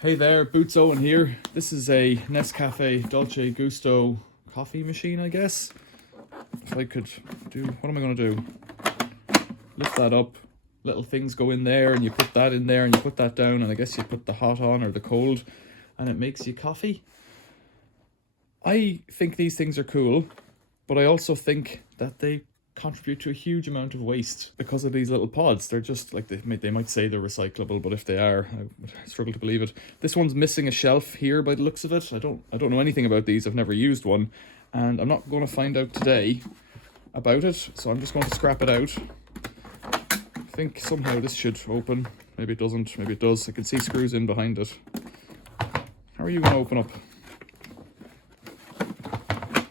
Hey there, Boots Owen here. This is a Nescafe Dolce Gusto coffee machine, I guess. If I could do, what am I going to do? Lift that up, little things go in there, and you put that in there, and you put that down, and I guess you put the hot on or the cold, and it makes you coffee. I think these things are cool, but I also think that they contribute to a huge amount of waste because of these little pods. They're just like, they might say they're recyclable, but if they are, I struggle to believe it. This one's missing a shelf here by the looks of it. I don't know anything about these. I've never used one, and I'm not going to find out today about it, so I'm just going to scrap it out. I think somehow this should open. Maybe it doesn't, maybe it does. I can see screws in behind it. How are you going to open up?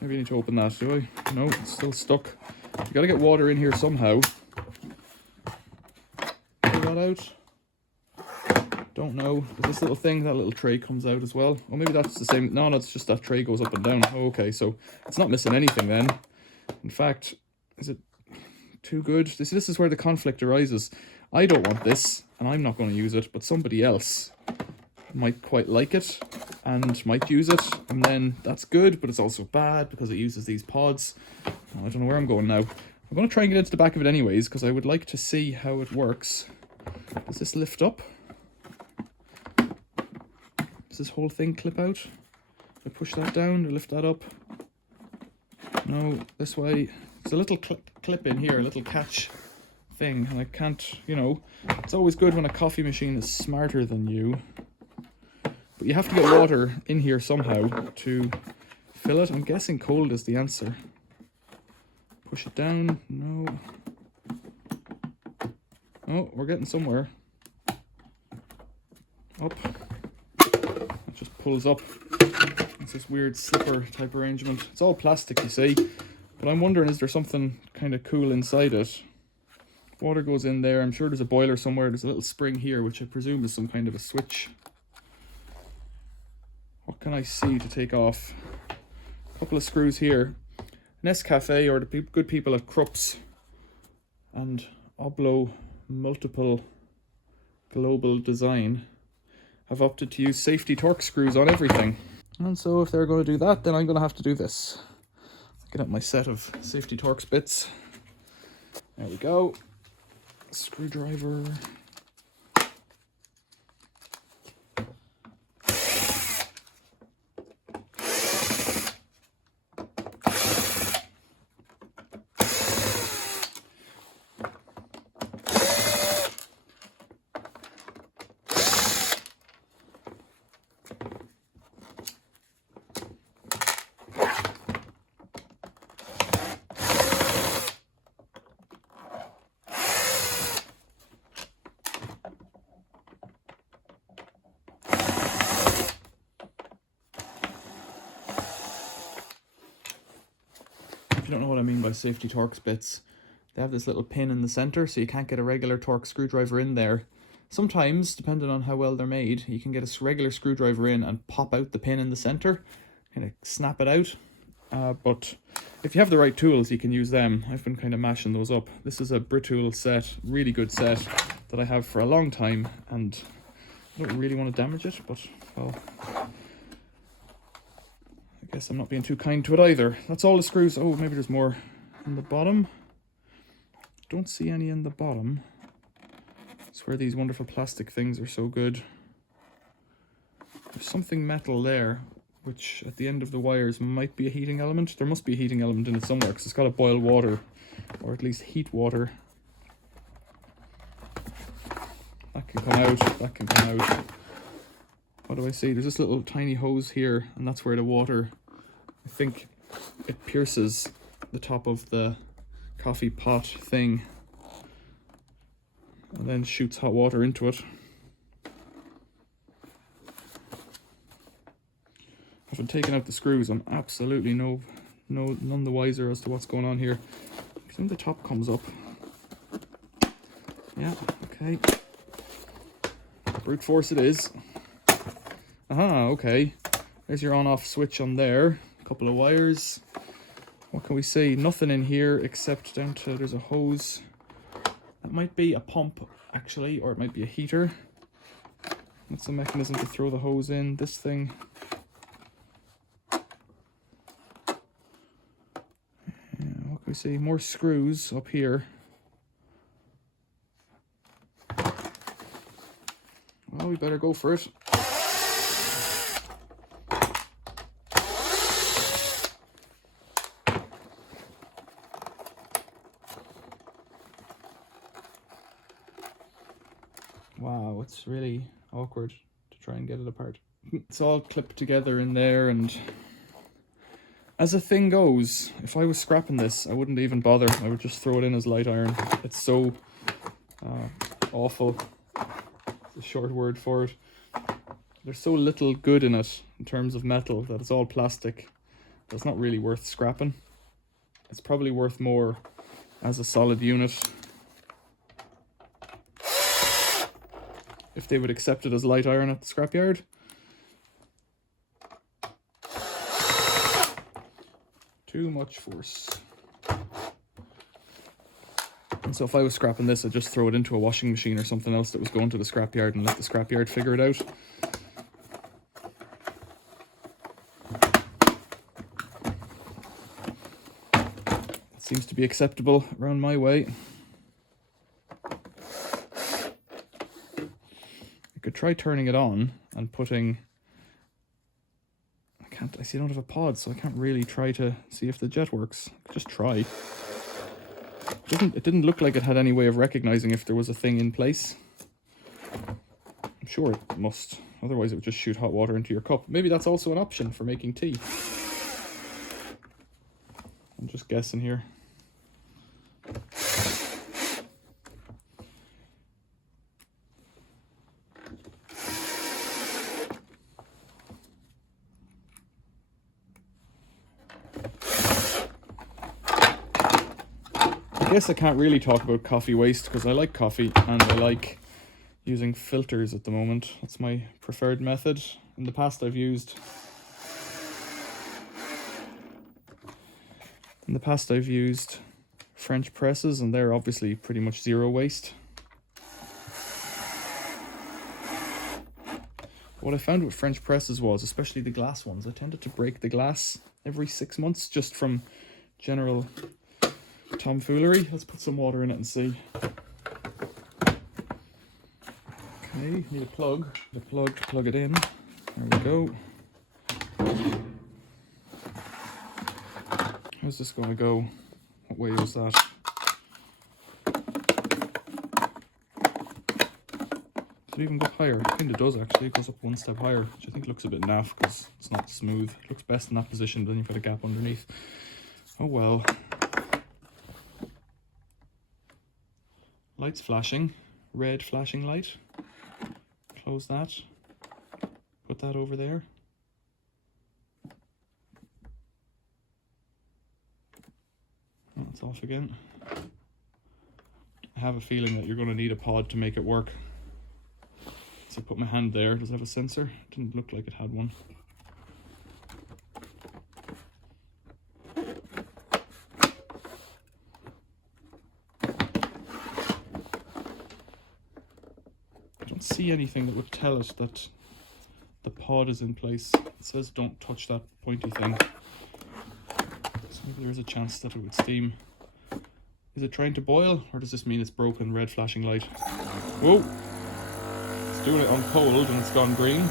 Maybe you need to open that, do I? No, it's still stuck. You gotta get water in here somehow. Pull that out. Don't know. There's this little thing, that little tray comes out as well. Oh, maybe that's the same. No, it's just that tray goes up and down. Oh, okay, so it's not missing anything then. In fact, is it too good? This is where the conflict arises. I don't want this, and I'm not going to use it, but somebody else might quite like it and might use it, and then that's good, but it's also bad because it uses these pods. Oh, I don't know where I'm going now. I'm going to try and get into the back of it anyways, because I would like to see how it works. Does this lift up? Does this whole thing clip out? I push that down to lift that up? No, this way. There's a little clip in here, a little catch thing, and I can't, it's always good when a coffee machine is smarter than you. But you have to get water in here somehow to fill it. I'm guessing cold is the answer. Push it down. No. Oh, we're getting somewhere. Up. It just pulls up. It's this weird slipper type arrangement. It's all plastic, you see. But I'm wondering, is there something kind of cool inside it? Water goes in there. I'm sure there's a boiler somewhere. There's a little spring here, which I presume is some kind of a switch. What can I see to take off? A couple of screws here. Nescafe, or the good people at Krups and Oblo Multiple Global Design, have opted to use safety torque screws on everything. And so if they're going to do that, then I'm going to have to do this. Get out my set of safety Torx bits. There we go. Screwdriver. If you don't know what I mean by safety Torx bits, they have this little pin in the center, so you can't get a regular Torx screwdriver in there. Sometimes, depending on how well they're made, you can get a regular screwdriver in and pop out the pin in the center, kind of snap it out. But if you have the right tools, you can use them. I've been kind of mashing those up. This is a Britool set, really good set, that I have for a long time, and I don't really want to damage it, but, well, I guess I'm not being too kind to it either. That's all the screws. Oh, maybe there's more in the bottom. Don't see any in the bottom. That's where these wonderful plastic things are so good. There's something metal there, which at the end of the wires might be a heating element. There must be a heating element in it somewhere, because it's got to boil water, or at least heat water. That can come out, that can come out. What do I see? There's this little tiny hose here, and that's where the water, I think it pierces the top of the coffee pot thing and then shoots hot water into it. Having taken out the screws, I'm absolutely none the wiser as to what's going on here. I think the top comes up. Yeah, okay. Brute force it is. Aha, okay. There's your on-off switch on there. A couple of wires. What can we see? Nothing in here except down to, there's a hose. That might be a pump, actually, or it might be a heater. That's the mechanism to throw the hose in. This thing. What can we see? More screws up here. Well, we better go for it. Wow, it's really awkward to try and get it apart. It's all clipped together in there, and as a thing goes, if I was scrapping this, I wouldn't even bother. I would just throw it in as light iron. It's so awful. It's a short word for it. There's so little good in it in terms of metal that it's all plastic. That's not really worth scrapping. It's probably worth more as a solid unit. If they would accept it as light iron at the scrapyard. Too much force. And so if I was scrapping this, I'd just throw it into a washing machine or something else that was going to the scrapyard and let the scrapyard figure it out. That seems to be acceptable around my way. I could try turning it on and putting... I see I don't have a pod, so I can't really try to see if the jet works. I could just try. It didn't look like it had any way of recognizing if there was a thing in place. I'm sure it must. Otherwise it would just shoot hot water into your cup. Maybe that's also an option for making tea. I'm just guessing here. I guess I can't really talk about coffee waste because I like coffee and I like using filters at the moment. That's my preferred method. In the past I've used French presses, and they're obviously pretty much zero waste. What I found with French presses was, especially the glass ones, I tended to break the glass every 6 months just from general tomfoolery. Let's put some water in it and see. Okay, need a plug. The plug to plug it in. There we go. How's this going to go? What way was that? Does it even go higher? I think it does actually. It goes up one step higher, which I think looks a bit naff because it's not smooth. It looks best in that position, but then you've got a gap underneath. Oh well. Light's flashing. Red flashing light. Close that. Put that over there. Oh, it's off again. I have a feeling that you're going to need a pod to make it work. So I put my hand there. Does it have a sensor? Didn't look like it had one. See anything that would tell us that the pod is in place. It says don't touch that pointy thing. So maybe there's a chance that it would steam. Is it trying to boil, or does this mean it's broken? Red flashing light. Whoa! It's doing it on cold and it's gone green.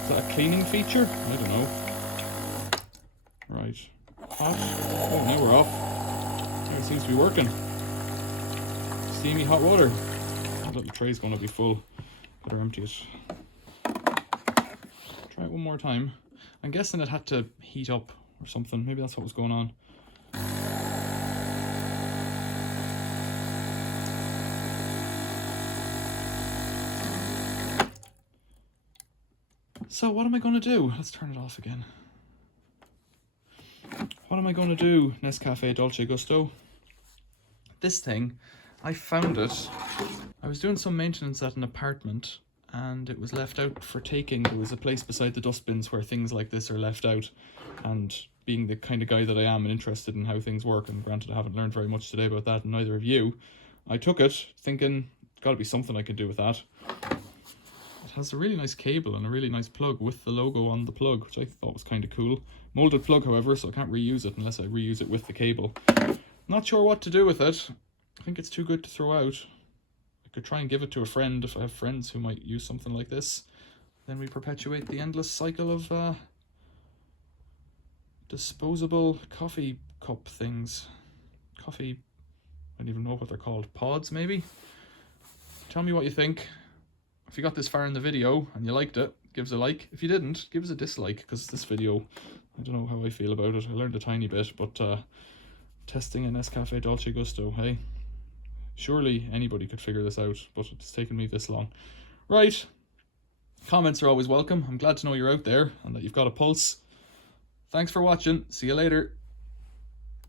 Is that a cleaning feature? I don't know. Right. Hot. Oh, now we're off. Now it seems to be working. Steamy hot water. That little tray's going to be full. Better empty it. Try it one more time. I'm guessing it had to heat up or something. Maybe that's what was going on. So what am I going to do? Let's turn it off again. What am I going to do, Nescafe Dolce Gusto? This thing, I found it. I was doing some maintenance at an apartment and it was left out for taking. There was a place beside the dustbins where things like this are left out, and being the kind of guy that I am and interested in how things work, and granted I haven't learned very much today about that, and neither have you, I took it thinking got to be something I can do with that. It has a really nice cable and a really nice plug with the logo on the plug, which I thought was kind of cool. Molded plug, however, so I can't reuse it unless I reuse it with the cable. Not sure what to do with it. I think it's too good to throw out. I could try and give it to a friend if I have friends who might use something like this. Then we perpetuate the endless cycle of disposable coffee cup things. Coffee, I don't even know what they're called. Pods, maybe? Tell me what you think. If you got this far in the video and you liked it, give us a like. If you didn't, give us a dislike, because this video, I don't know how I feel about it. I learned a tiny bit, but testing a Nescafe Dolce Gusto, hey? Surely anybody could figure this out, but it's taken me this long. Right. Comments are always welcome. I'm glad to know you're out there and that you've got a pulse. Thanks for watching. See you later.